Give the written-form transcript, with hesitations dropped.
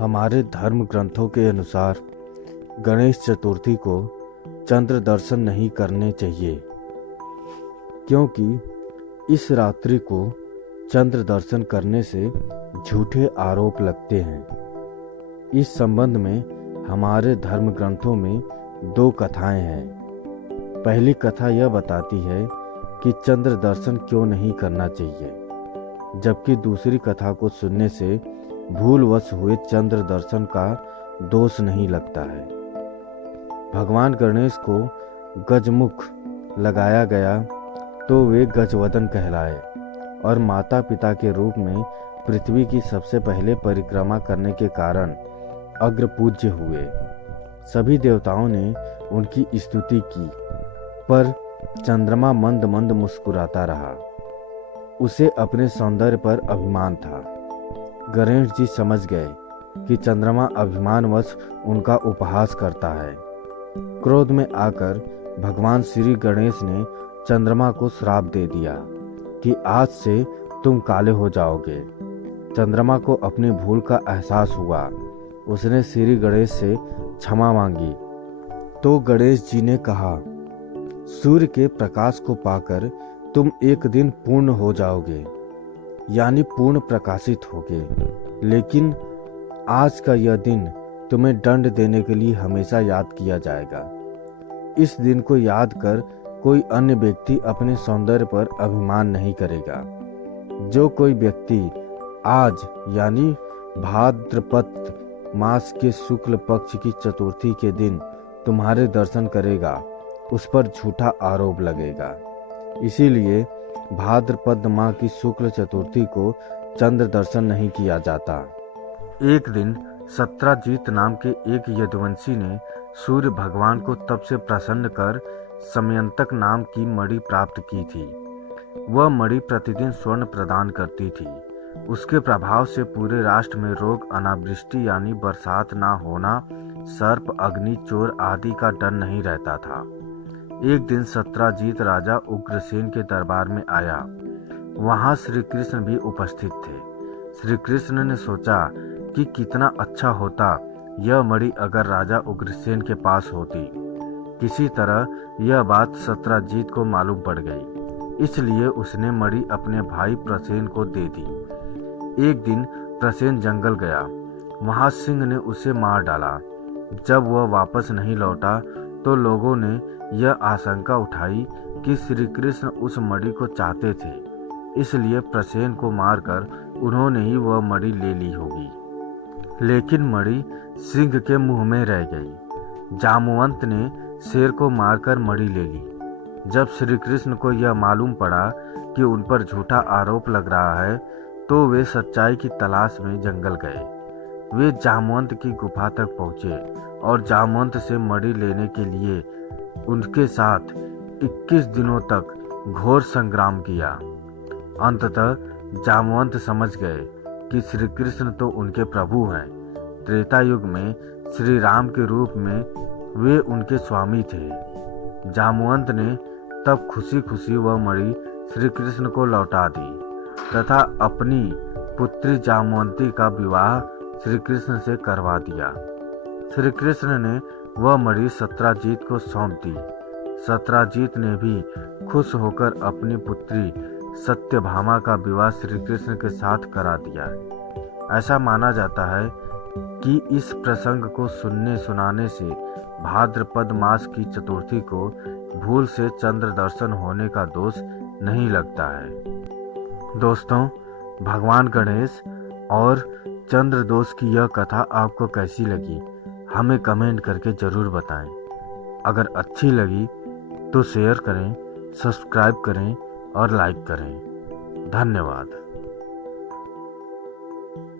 हमारे धर्म ग्रंथों के अनुसार गणेश चतुर्थी को चंद्र दर्शन नहीं करने चाहिए, क्योंकि इस रात्रि को चंद्र दर्शन करने से झूठे आरोप लगते हैं। इस संबंध में हमारे धर्म ग्रंथों में 2 कथाएं हैं। पहली कथा यह बताती है कि चंद्र दर्शन क्यों नहीं करना चाहिए, जबकि दूसरी कथा को सुनने से भूलवश हुए चंद्र दर्शन का दोष नहीं लगता है। भगवान गणेश को गजमुख लगाया गया तो वे गजवदन कहलाए और माता पिता के रूप में पृथ्वी की सबसे पहले परिक्रमा करने के कारण अग्रपूज्य हुए। सभी देवताओं ने उनकी स्तुति की, पर चंद्रमा मंद मंद मुस्कुराता रहा। उसे अपने सौंदर्य पर अभिमान था। गणेश जी समझ गए कि चंद्रमा अभिमानवश उनका उपहास करता है। क्रोध में आकर भगवान श्री गणेश ने चंद्रमा को श्राप दे दिया कि आज से तुम काले हो जाओगे। चंद्रमा को अपनी भूल का एहसास हुआ। उसने श्री गणेश से क्षमा मांगी तो गणेश जी ने कहा, सूर्य के प्रकाश को पाकर तुम एक दिन पूर्ण हो जाओगे, यानी पूर्ण प्रकाशित होगे। लेकिन आज का यह दिन तुम्हें दंड देने के लिए हमेशा याद किया जाएगा। इस दिन को याद कर कोई अन्य व्यक्ति अपने सौंदर्य पर अभिमान नहीं करेगा। जो कोई व्यक्ति आज यानी भाद्रपद मास के शुक्ल पक्ष की चतुर्थी के दिन तुम्हारे दर्शन करेगा, उस पर झूठा आरोप लगेगा। इसीलिए भाद्रपद माह की शुक्ल चतुर्थी को चंद्र दर्शन नहीं किया जाता। एक दिन सत्राजीत नाम के एक यदुवंशी ने सूर्य भगवान को तब से प्रसन्न कर समयंतक नाम की मणि प्राप्त की थी। वह मणि प्रतिदिन स्वर्ण प्रदान करती थी। उसके प्रभाव से पूरे राष्ट्र में रोग, अनावृष्टि यानी बरसात ना होना, सर्प, अग्नि, चोर आदि का डर नहीं रहता था। एक दिन सत्राजीत राजा उग्रसेन के दरबार में आया। वहां श्री कृष्ण भी उपस्थित थे। श्री कृष्ण ने सोचा कि कितना अच्छा होता यह मणि अगर राजा उग्रसेन के पास होती। किसी तरह यह बात सत्राजीत को मालूम पड़ गई, इसलिए उसने मणि अपने भाई प्रसेन को दे दी। एक दिन प्रसेन जंगल गया। वहां सिंह ने उसे मार डाला। जब वह वापस नहीं लौटा तो लोगों ने यह आशंका उठाई कि श्री कृष्ण उस मणि को चाहते थे, इसलिए प्रसेन को मारकर उन्होंने ही वह मणि ले ली होगी। लेकिन मणि सिंह के मुंह में रह गई। जामवंत ने शेर को मारकर मणि ले ली। जब श्री कृष्ण को यह मालूम पड़ा कि उन पर झूठा आरोप लग रहा है, तो वे सच्चाई की तलाश में जंगल गए। वे जामवंत की गुफा तक पहुंचे और जामवंत से मणि लेने के लिए उनके साथ 21 दिनों तक घोर संग्राम किया। अंततः जामवंत समझ गए कि श्री कृष्ण तो उनके प्रभु हैं। त्रेता युग में श्री राम के रूप में वे उनके स्वामी थे। जामवंत ने तब खुशी खुशी वह मणि श्री कृष्ण को लौटा दी तथा अपनी पुत्री जामवंती का विवाह श्री कृष्ण से करवा दिया। श्री कृष्ण ने वह मणि सत्राजीत को सौंप दी। सत्राजीत ने भी खुश होकर अपनी पुत्री सत्यभामा का विवाह श्री कृष्ण के साथ करा दिया। ऐसा माना जाता है कि इस प्रसंग को सुनने सुनाने से भाद्रपद मास की चतुर्थी को भूल से चंद्र दर्शन होने का दोष नहीं लगता है। दोस्तों, भगवान गणेश और चंद्र दोष की यह कथा आपको कैसी लगी, हमें कमेंट करके ज़रूर बताएं। अगर अच्छी लगी तो शेयर करें, सब्सक्राइब करें और लाइक करें। धन्यवाद।